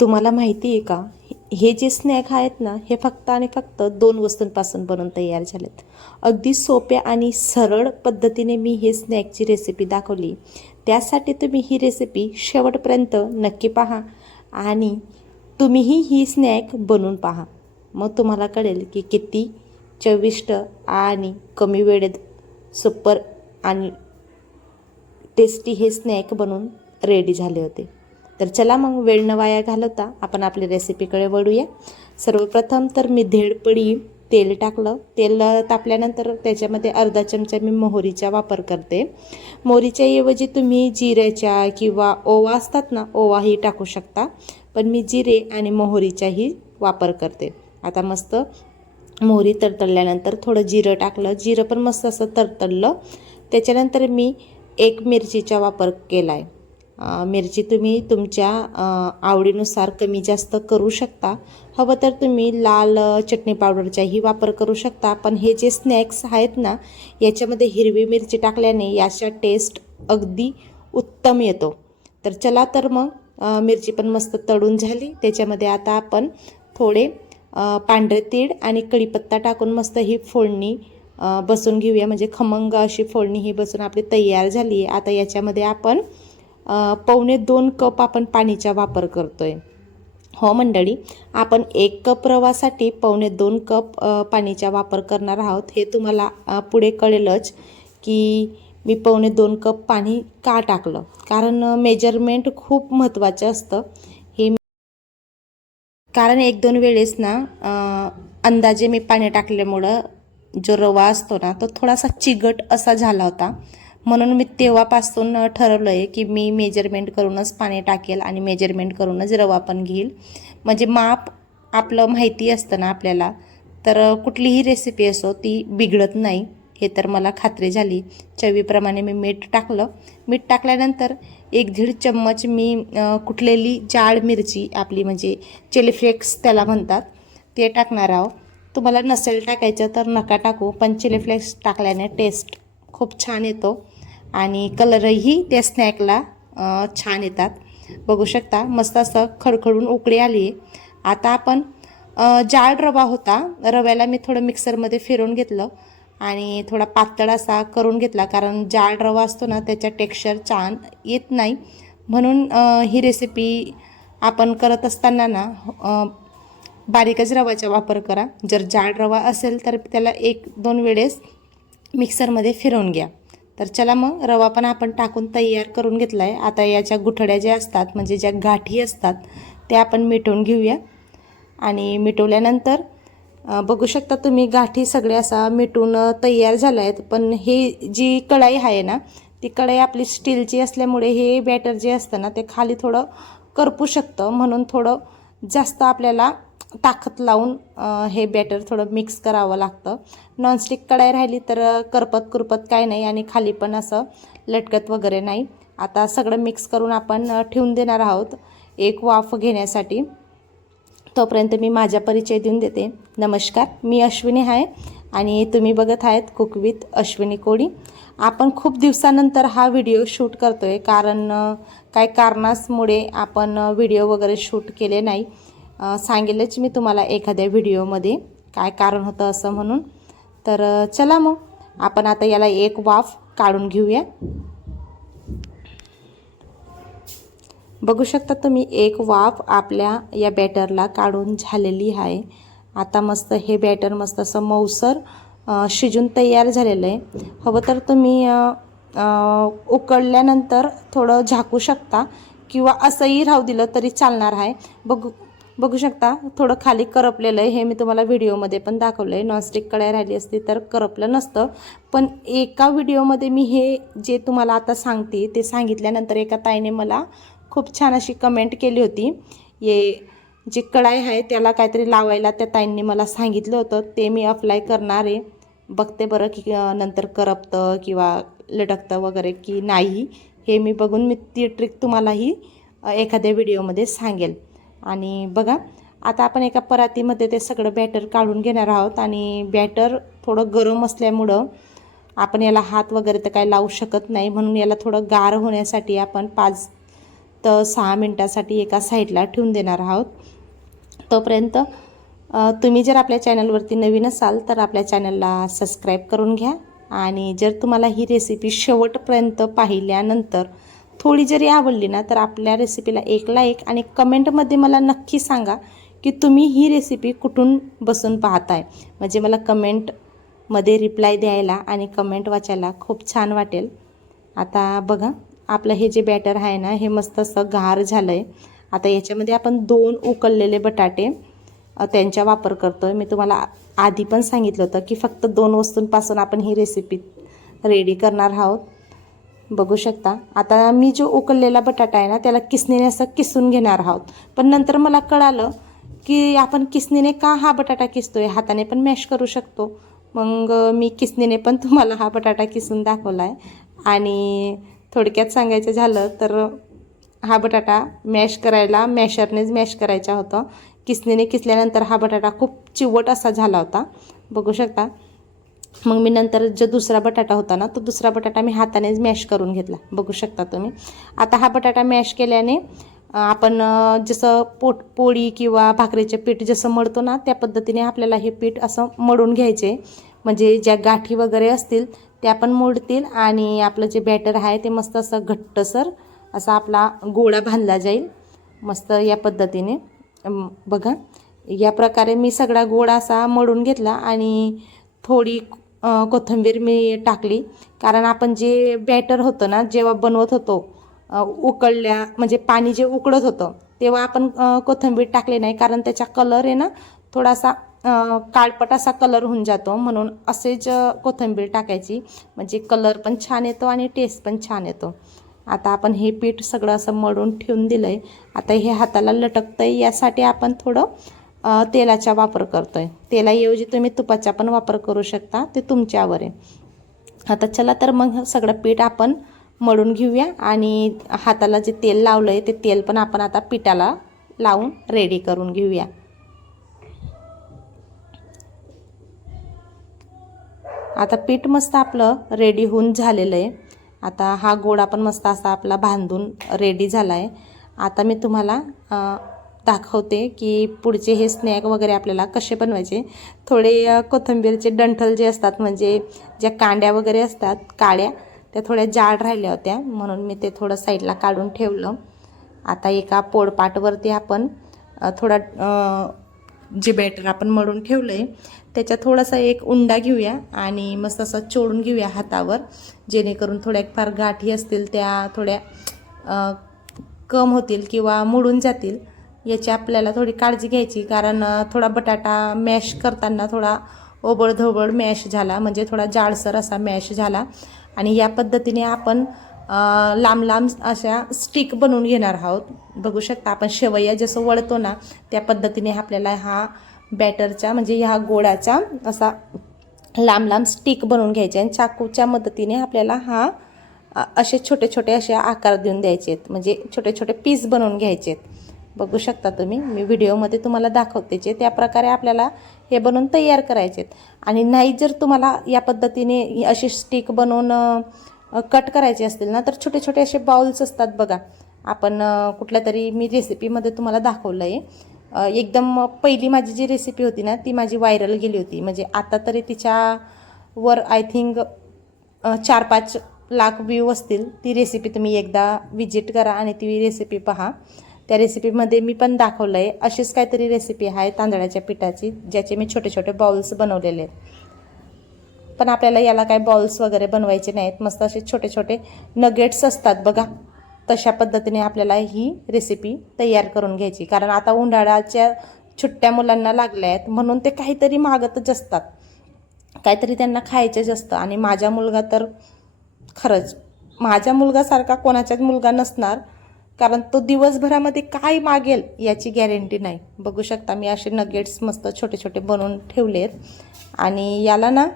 तुम्हाला माहिती आहे का, हे जे स्नॅक आहेत ना, हे फक्त आणि फक्त 2 वस्तूंपासून बनवून तयार झालेत. अगदी सोप्या आणि सरळ पद्धतीने मी हे स्नॅकची रेसिपी दाखवली. त्यासाठी तुम्ही ही रेसिपी शेवटपर्यंत नक्की पहा आणि तुम्हीही ही स्नॅक बनवून पहा. मग तुम्हाला कळेल की किती चविष्ट आणि कमी वेळेत सुपर आणि टेस्टी हे स्नॅक बनवून रेडी झाले होते. तर चला मग वेळ न वाया घालवता आपण आपल्या रेसिपीकडे वळूया. सर्वप्रथम तर मी धेडपडी तेल टाकलं. तेल तापल्यानंतर त्याच्यामध्ये अर्धा चमचा मी मोहरीचा वापर करते. मोहरीच्या ऐवजी तुम्ही जिऱ्याच्या किंवा ओवा असतात ना, ओवाही टाकू शकता, पण मी जिरे आणि मोहरीचाही वापर करते. आता मस्त मोहरी तडतडल्यानंतर थोडं जिरं टाकलं. जिरं पण मस्त असं तडतडलं. त्याच्यानंतर मी एक मिरचीचा वापर केला आहे. मिरची तुम्ही तुमच्या आवडीनुसार कमी जास्त करू शकता. हवं तर तुम्ही लाल चटणी पावडरचाही वापर करू शकता. पण हे जे स्नॅक्स आहेत ना, याच्यामध्ये हिरवी मिरची टाकल्याने याचा टेस्ट अगदी उत्तम येतो. तर चला तर मग मिरची पण मस्त तळून झाली. त्याच्यामध्ये आता आपण थोडे पांढरे तीळ आणि कढीपत्ता टाकून मस्त ही फोडणी बसून घेऊया. म्हणजे खमंग अशी फोडणी ही बसून आपली तयार झाली आहे. आता याच्यामध्ये आपण 1.25 कप आपण पाणीचा वापर करतोय. हो मंडळी, आपण 1 कप रवासाठी 1.25 कप पाणीचा वापर करणार आहोत. हे तुम्हाला पुढे कळेलच की मी 1.25 कप पाणी का टाकलं, कारण मेजरमेंट खूप महत्त्वाचं असतं. हे कारण 1-2 वेळेस ना अंदाजे मी पाणी टाकल्यामुळं जो रवा असतो ना, तो थोडासा चिकट असा झाला होता. म्हणून मी तेव्हापासून ठरवलं आहे की मी मेजरमेंट करूनच पाणी टाकेल आणि मेजरमेंट करूनच रवा पण घेईल. म्हणजे माप आपलं माहिती असतं ना आपल्याला, तर कुठलीही रेसिपी असो ती बिघडत नाही, हे तर मला खात्री झाली. चवीप्रमाणे मी मीठ टाकलं. मीठ टाकल्यानंतर 1-1.5 चम्मच मी कुटलेली जाड मिरची आपली, म्हणजे चिली फ्लेक्स त्याला म्हणतात, ते टाकणार आहोत. तुम्हाला नसेल टाकायचं तर नका टाकू, पण चिली फ्लेक्स टाकल्याने टेस्ट खूप छान येतो आणि कलरही त्या स्नॅकला छान येतात. बघू शकता मस्त असं खडखडून उकळी आली आहे. आता आपण जाड रवा होता, रव्याला मी थोडं मिक्सरमध्ये फिरवून घेतलं आणि थोडा पातळ असा करून घेतला, कारण जाड रवा असतो ना त्याचा टेक्स्चर छान येत नाही. म्हणून ही रेसिपी आपण करत असताना ना बारीकच रवाचा वापर करा. जर जाड रवा असेल तर त्याला 1-2 वेळेस मिक्सरमध्ये फिरवून घ्या. तर चला मग रवा पण आपण टाकून तयार करून घेतला आहे. आता याच्या गुठळ्या ज्या असतात, म्हणजे ज्या गाठी असतात, त्या आपण मिटवून घेऊया. आणि मिटवल्यानंतर बघू शकता तुम्ही गाठी सगळ्या असा मिटून तयार झाल्या आहेत. पण हे जी कढाई आहे ना, ती कढाई आपली स्टीलची असल्यामुळे हे बॅटर जे असतं ना ते खाली थोडं करपू शकतं. म्हणून थोडं जास्त आपल्याला ताकद लावून हे बॅटर थोडं मिक्स करावं लागतं. नॉनस्टिक कढाई राहिली तर करपत काय नाही आणि खाली पण असं लटकत वगैरे नाही. आता सगळं मिक्स करून आपण ठेवून देणार आहोत एक वाफ घेण्यासाठी. तोपर्यंत मी माझा परिचय देऊन देते. नमस्कार, मी अश्विनी आहे आणि तुम्ही बघत आहेत कुक विथ अश्विनी कोळी. आपण खूप दिवसानंतर हा व्हिडिओ शूट करतो आहे, कारण काही कारणामुळे आपण व्हिडिओ वगैरे शूट केले नाही. सांगेलच मी तुम्हाला एखाद्या व्हिडिओमध्ये काय कारण होतं असं म्हणून. तर चला मग आपण आता याला एक वाफ काढून घेऊया. बघू शकता तुम्ही एक वाफ आपल्या या बॅटरला काढून झालेली आहे. आता मस्त हे बॅटर मस्त असं मऊसर शिजून तयार झालेलं आहे. हवं तर तुम्ही उकळल्यानंतर थोडं झाकू शकता किंवा असंही राहू दिलं तरी चालणार आहे. बघू शकता थोडं खाली करपलेलं आहे. हे मी तुम्हाला व्हिडिओमध्ये पण दाखवलं आहे. नॉनस्टिक कढाई राहिली असती तर करपलं नसतं. पण एका व्हिडिओमध्ये मी हे जे तुम्हाला आता सांगते ते सांगितल्यानंतर एका ताईने मला खूप छान अशी कमेंट केली होती. ये जी कढाई आहे त्याला काहीतरी लावायला त्या ताईंनी मला सांगितलं होतं, ते मी अप्लाय करणार आहे. बघते बरं की नंतर करपतं किंवा लटकतं वगैरे की नाही, हे मी बघून मी ती ट्रिक तुम्हालाही एखाद्या व्हिडिओमध्ये सांगेल. आणि बघा आता आपण एका परातीमध्ये ते सगळं बॅटर काढून घेणार आहोत. आणि बॅटर थोडं गरम असल्यामुळं आपण याला हात वगैरे तर काही लावू शकत नाही. म्हणून याला थोडं गार होण्यासाठी आपण 5 6 मिनटासाठी एका साईडला ठेवून देणार आहोत. तोपर्यंत तुम्ही जर आपल्या चॅनलवरती नवीन असाल तर आपल्या चॅनलला सबस्क्राईब करून घ्या. आणि जर तुम्हाला ही रेसिपी शेवटपर्यंत पाहिल्यानंतर थोडी जरी आवडली ना तर आपल्या रेसिपीला एक लाईक आणि कमेंटमध्ये मला नक्की सांगा की तुम्ही ही रेसिपी कुठून बसून पाहताय. म्हणजे मला कमेंटमध्ये रिप्लाय द्यायला आणि कमेंट वाचायला खूप छान वाटेल. आता बघा आपलं हे जे बॅटर आहे ना हे मस्त असं गार झालं आहे. आता याच्यामध्ये आपण 2 उकळलेले बटाटे त्यांचा वापर करतो आहे. मी तुम्हाला आधी पण सांगितलं होतं की फक्त 2 वस्तूंपासून आपण ही रेसिपी रेडी करणार आहोत. बघू शकता. आता मी जो उकळलेला बटाटा आहे ना त्याला किसणीने असं किसून घेणार आहोत. पण नंतर मला कळालं की आपण किसणीने का हा बटाटा किसतोय, हाताने पण मॅश करू शकतो. मग मी किसणीने पण तुम्हाला हा बटाटा किसून दाखवला आहे. आणि थोडक्यात सांगायचं झालं तर हा बटाटा मॅश करायला मॅशरनेच मॅश करायचा होता. किसणीने किसल्यानंतर हा बटाटा खूप चिवट असा झाला होता. बघू शकता. मग मी नंतर जो दुसरा बटाटा होता ना तो दुसरा बटाटा मी हातानेच मॅश करून घेतला. बघू शकता तुम्ही. आता हा बटाटा मॅश केल्याने आपण जसं पोळी किंवा भाकरीचे पीठ जसं मळतो ना त्या पद्धतीने आपल्याला हे पीठ असं मळून घ्यायचे. म्हणजे ज्या गाठी वगैरे असतील त्या पण मोडतील आणि आपलं जे बॅटर आहे ते मस्त असं घट्टसर असा आपला गोळा बांधला जाईल मस्त या पद्धतीने. बघा या प्रकारे मी सगळा गोळा असा मळून घेतला आणि थोडी कोथिंबीर मी टाकली. कारण आपण जे बॅटर होतं ना जेव्हा बनवत होतो उकळल्या म्हणजे पाणी जे उकळत होतं तेव्हा आपण कोथिंबीर टाकली नाही. कारण त्याचा कलर आहे ना थोडासा काळपट असा कलर होऊन जातो. म्हणून असेच कोथिंबीर टाकायची म्हणजे कलर पण छान येतो आणि टेस्ट पण छान येतो. आता आपण हे पीठ सगळं असं मळून ठेवून दिलं आहे. आता हे हाताला लटकतं आहे यासाठी आपण थोडं तेलाचा वापर करतो आहे. तेलाऐवजी तुम्ही तुपाचा पण वापर करू शकता, ते तुमच्यावर आहे. आता चला तर मग सगळं पीठ आपण मळून घेऊया आणि हाताला जे तेल लावलं आहे ते तेल पण आपण आता पिठाला लावून रेडी करून घेऊया. आता पीठ मस्त आपलं रेडी होऊन झालेलं आहे. आता हा गोळा पण मस्त असा आपला बांधून रेडी झाला आहे. आता मी तुम्हाला दाखवते की पुढचे हे स्नॅक वगैरे आपल्याला कसे बनवायचे. थोडे कोथिंबीरचे डंठल जे असतात म्हणजे ज्या कांड्या वगैरे असतात काळ्या त्या थोड्या जाड राहिल्या होत्या म्हणून मी ते थोडं साईडला काढून ठेवलं. आता एका पोळपाटवरती आपण थोडा जे बॅटर आपण मळून ठेवलं आहे त्याच्यात थोडासा एक उंडा घेऊया आणि मस्त असा चोळून घेऊया हातावर. जेणेकरून थोड्या फार गाठी असतील त्या थोड्या कम होतील किंवा मोडून जातील याची आपल्याला थोडी काळजी घ्यायची. कारण थोडा बटाटा मॅश करताना थोडा ओबळधोबळ मॅश झाला म्हणजे थोडा जाडसर असा मॅश झाला. आणि या पद्धतीने आपण लांब लांब अशा स्टिक बनवून घेणार आहोत. बघू शकता आपण शेवया जसं वळतो ना त्या पद्धतीने आपल्याला हा बॅटरचा म्हणजे ह्या गोळ्याचा असा लांब लांब स्टिक बनवून घ्यायचे आणि चाकूच्या मदतीने आपल्याला हा असे छोटे छोटे असे आकार देऊन द्यायचे आहेत. म्हणजे छोटे छोटे पीस बनवून घ्यायचे आहेत. बघू शकता तुम्ही. मी व्हिडिओमध्ये तुम्हाला दाखवतेचे त्या प्रकारे आपल्याला हे बनवून तयार करायचे आहेत. आणि नाही जर तुम्हाला या पद्धतीने अशी स्टिक बनवून कट करायचे असतील ना तर छोटे छोटे असे बाउल्स असतात बघा. आपण कुठल्या तरी मी रेसिपीमध्ये तुम्हाला दाखवलं आहे. एकदम पहिली माझी जी रेसिपी होती ना ती माझी व्हायरल गेली होती. म्हणजे आता तरी तिच्यावर आय थिंक 4-5 लाख व्ह्यू असतील. ती रेसिपी तुम्ही एकदा विजिट करा आणि ती रेसिपी पहा. त्या रेसिपीमध्ये मी पण दाखवलं आहे. अशीच काहीतरी रेसिपी आहे तांदळाच्या पिठाची ज्याचे मी छोटे छोटे बाउल्स बनवलेले आहेत. पण आपल्याला याला काय बॉल्स वगैरे बनवायचे नाहीत. मस्त असे छोटे छोटे नगेट्स असतात बघा. तशा पद्धतीने आपल्याला ही रेसिपी तयार करून घ्यायची. कारण आता उन्हाळ्याच्या सुट्ट्या मुलांना लागल्या आहेत म्हणून ते काहीतरी मागतच असतात. काहीतरी त्यांना खायचंच असतं. आणि माझा मुलगा तर खरंच माझ्या मुलगासारखा कोणाचाच मुलगा नसणार. कारण तो दिवसभरामध्ये काय मागेल याची गॅरंटी नाही. बघू शकता मी असे नगेट्स मस्त छोटे छोटे बनवून ठेवले आहेत. आणि याला ना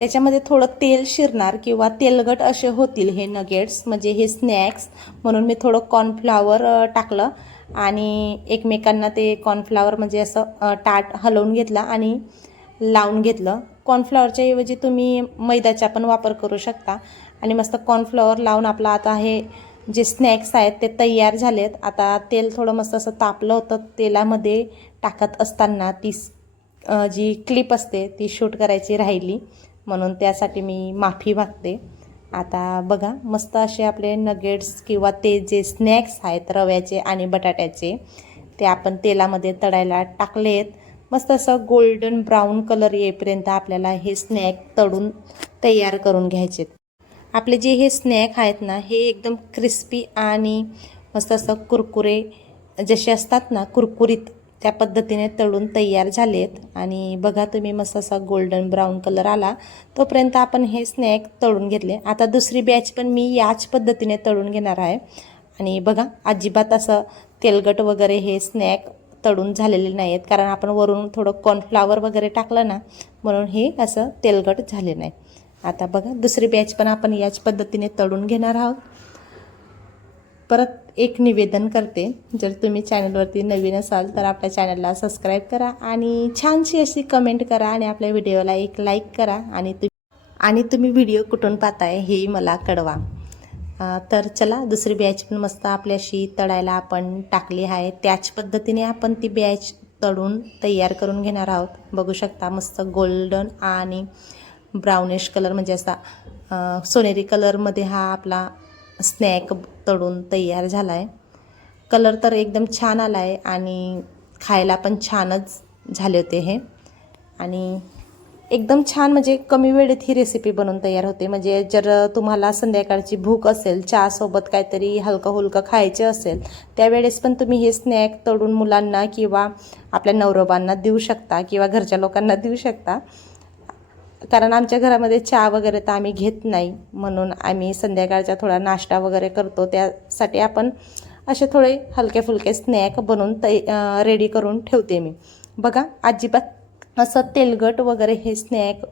त्याच्यामध्ये थोडं तेल शिरणार किंवा तेलगट असे होतील हे नगेट्स म्हणजे हे स्नॅक्स. म्हणून मी थोडं कॉर्नफ्लावर टाकलं आणि एकमेकांना ते कॉर्नफ्लावर म्हणजे असं ताट हलवून घेतला आणि लावून घेतलं. कॉर्नफ्लॉवरच्या ऐवजी तुम्ही मैद्याचा पण वापर करू शकता. आणि मस्त कॉर्नफ्लॉवर लावून आपला आता हे जे स्नॅक्स आहेत ते तयार झालेत. आता तेल थोडं मस्त असं तापलं होतं. तेलामध्ये टाकत असताना ती जी क्लिप असते ती शूट करायची राहिली, म्हणून त्यासाठी मी माफी मागते. आता बघा मस्त असे आपले नगेट्स किंवा ते जे स्नॅक्स आहेत रव्याचे आणि बटाट्याचे ते आपण तेलामध्ये तळायला टाकलेत. मस्त असं गोल्डन ब्राऊन कलर येईपर्यंत आपल्याला हे स्नॅक तळून तयार करून घ्यायचे. आपले जे हे स्नॅक आहेत ना हे एकदम क्रिस्पी आणि मस्त असं कुरकुरे जसे असतात ना कुरकुरीत त्या पद्धतीने तळून तयार झालेत. आणि बघा तुम्ही मस्त असा गोल्डन ब्राऊन कलर आला तोपर्यंत आपण हे स्नॅक तळून घेतले. आता दुसरी बॅच पण मी याच पद्धतीने तळून घेणार आहे. आणि बघा अजिबात असं तेलकट वगैरे हे स्नॅक तळून झालेले नाही आहेत, कारण आपण वरून थोडं कॉर्नफ्लावर वगैरे टाकलं ना, म्हणून हे असं तेलकट झाले नाही. आता बघा दुसरी बॅच पण आपण याच पद्धतीने तळून घेणार आहोत. परत एक निवेदन करते, जर तुम्ही चॅनलवरती नवीन असाल तर आपल्या चॅनलला सबस्क्राईब करा आणि छानशी अशी कमेंट करा आणि आपल्या व्हिडिओला एक लाईक करा. आणि तुम्ही व्हिडिओ कुठून पाहताय हेही मला कळवा. तर चला दुसरी बॅच पण मस्त आपल्याशी तळायला आपण टाकली आहे. त्याच पद्धतीने आपण ती बॅच तळून तयार करून घेणार आहोत. बघू शकता मस्त गोल्डन आणि ब्राउनिश कलर म्हणजे असा सोनेरी कलरमध्ये हा आपला स्नॅक तळून तयार झाला आहे. कलर तर एकदम छान आला आहे आणि खायला पण छानच झाले होते हे. आणि एकदम छान म्हणजे कमी वेळेत ही रेसिपी बनवून तयार होते. म्हणजे जर तुम्हाला संध्याकाळची भूक असेल, चहासोबत काहीतरी हलकं हुलकं खायचे असेल, त्यावेळेस पण तुम्ही हे स्नॅक तळून मुलांना किंवा आपल्या नवरोबांना देऊ शकता किंवा घरच्या लोकांना देऊ शकता. कारण आमच्या घरामध्ये चहा वगैरे तर आम्ही घेत नाही, म्हणून आम्ही संध्याकाळचा थोडा नाश्ता वगैरे करतो. त्यासाठी आपण असे थोडे हलके फुलके स्नॅक बनवून रेडी करून ठेवते मी. बघा अजिबात असं तेलकट वगैरे हे स्नॅक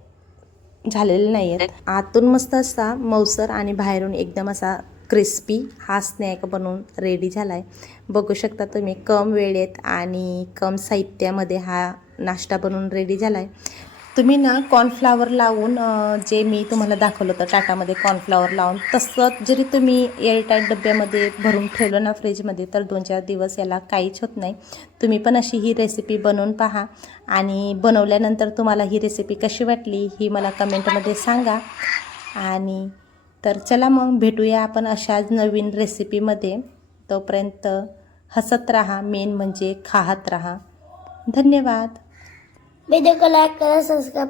झालेले नाही आहेत. आतून मस्त असा मऊसर आणि बाहेरून एकदम असा क्रिस्पी हा स्नॅक बनवून रेडी झाला आहे. बघू शकता तुम्ही कम वेळेत आणि कम साहित्यामध्ये हा नाश्ता बनवून रेडी झाला आहे. तुम्ही ना कॉर्नफ्लावर लावून जे मी तुम्हाला दाखवलं होतं टाटामध्ये कॉर्नफ्लावर लावून, तसं जरी तुम्ही एअरटाईट डब्यामध्ये भरून ठेवलं ना फ्रीजमध्ये तर 2-4 दिवस याला काहीच होत नाही. तुम्ही पण अशी ही रेसिपी बनवून पहा आणि बनवल्यानंतर तुम्हाला ही रेसिपी कशी वाटली ही मला कमेंटमध्ये सांगा. आणि तर चला मग भेटूया आपण अशाच नवीन रेसिपीमध्ये. तोपर्यंत हसत राहा, मेन म्हणजे खात राहा. धन्यवाद. वीडियो को लाइक करा, सब्सक्राइब